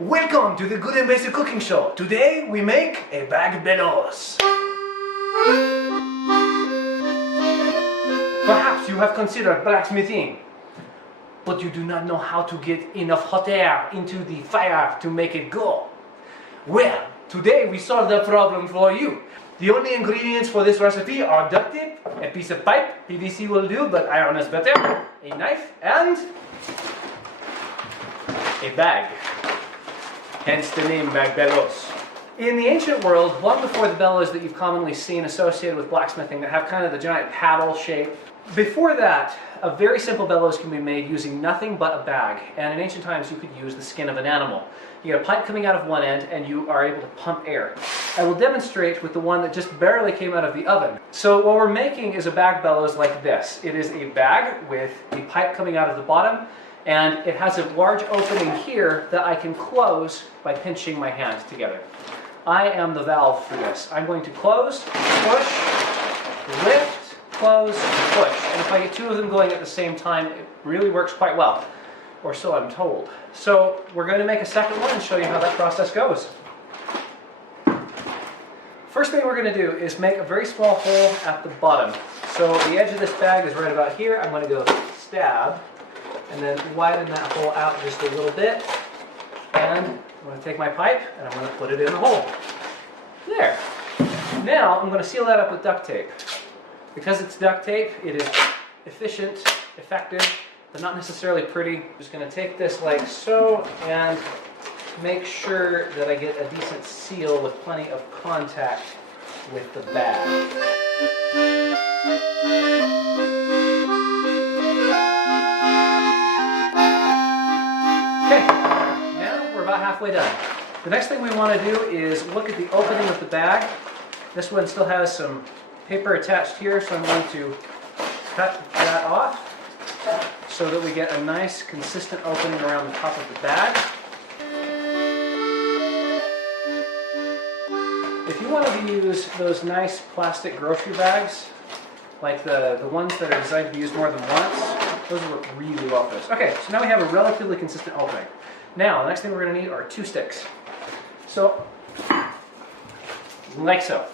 Welcome to the Good and Basic Cooking Show. Today we make a bag Bellows. Perhaps you have considered blacksmithing, but you do not know how to get enough hot air into the fire to make it go. Well, today we solve that problem for you. The only ingredients for this recipe are duct tape, a piece of pipe, PVC will do, but iron is better, a knife, and a bag. Hence the name bag Bellows. In the ancient world, long before the bellows that you've commonly seen associated with blacksmithing that have kind of the giant paddle shape, before that, a very simple bellows can be made using nothing but a bag. And in ancient times, you could use the skin of an animal. You get a pipe coming out of one end, and you are able to pump air. I will demonstrate with the one that just barely came out of the oven. So what we're making is a bag bellows like this. It is a bag with a pipe coming out of the bottom, and it has a large opening here that I can close by pinching my hand together. I am the valve for this. I'm going to close, push, lift, close, push. And if I get two of them going at the same time, it really works quite well. Or so I'm told. So we're going to make a second one and show you how that process goes. First thing we're going to do is make a very small hole at the bottom. So the edge of this bag is right about here. I'm going to go stab and then widen that hole out just a little bit. And I'm going to take my pipe and I'm going to put it in the hole. There. Now I'm going to seal that up with duct tape. Because it's duct tape, it is efficient, effective, but not necessarily pretty. I'm just going to take this like so and make sure that I get a decent seal with plenty of contact with the bag. Okay, now we're about halfway done. The next thing we want to do is look at the opening of the bag. This one still has some paper attached here, so I'm going to cut that off so that we get a nice consistent opening around the top of the bag. If you want to use those nice plastic grocery bags, like the ones that are designed to be used more than once, those work really well for this. Okay, so now we have a relatively consistent opening. Now, the next thing we're going to need are two sticks. So, like so.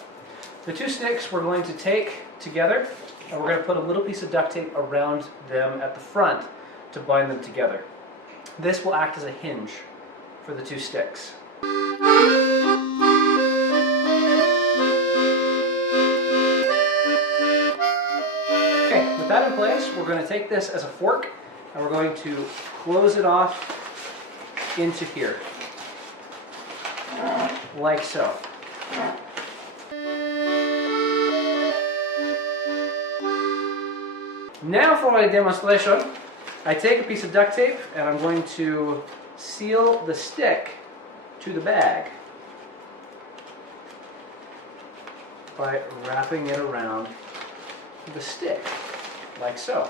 The two sticks we're going to take together, and we're going to put a little piece of duct tape around them at the front to bind them together. This will act as a hinge for the two sticks. Okay, with that in place, we're going to take this as a fork, and we're going to close it off into here, like so. Now for a demonstration, I take a piece of duct tape and I'm going to seal the stick to the bag by wrapping it around the stick, like so.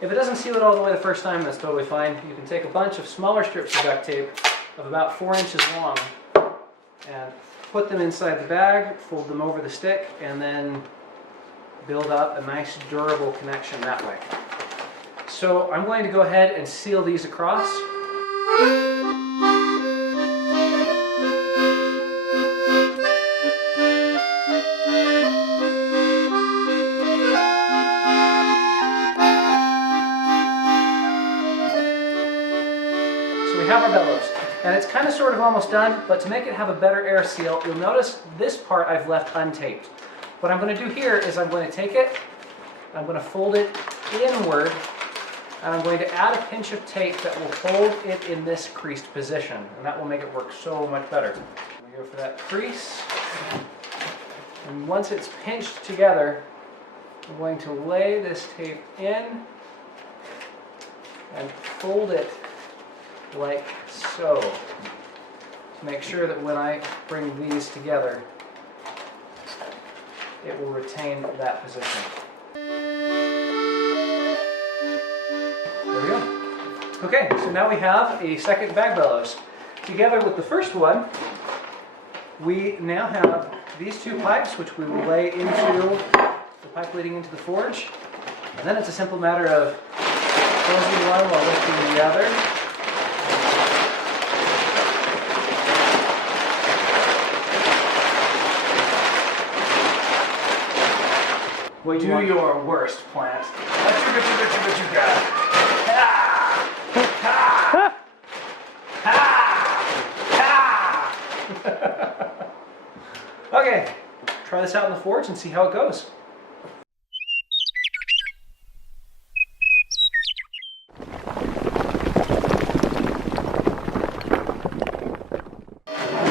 If it doesn't seal it all the way the first time, that's totally fine. You can take a bunch of smaller strips of duct tape of about 4 inches long and put them inside the bag, fold them over the stick, and then build up a nice durable connection that way. So I'm going to go ahead and seal these across. So we have our bellows. And it's kind of sort of almost done, but to make it have a better air seal, you'll notice this part I've left untaped. What I'm going to do here is I'm going to take it, I'm going to fold it inward, and I'm going to add a pinch of tape that will hold it in this creased position, and that will make it work so much better. We go for that crease, and once it's pinched together, I'm going to lay this tape in and fold it like so, to make sure that when I bring these together, it will retain that position. There we go. Okay, so now we have a second bag bellows. Together with the first one, we now have these two pipes, which we will lay into the pipe leading into the forge. And then it's a simple matter of closing one while lifting the other. what you want. Do your worst, plant. Achuga. Ha! Ha! Ha! Ha! Okay, try this out in the forge and see how it goes.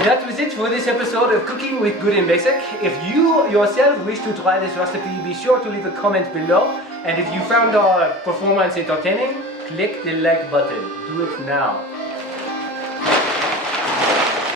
That was it for this episode of Cooking with Good and Basic. If you yourself wish to try this recipe, be sure to leave a comment below. And if you found our performance entertaining, click the like button. Do it now.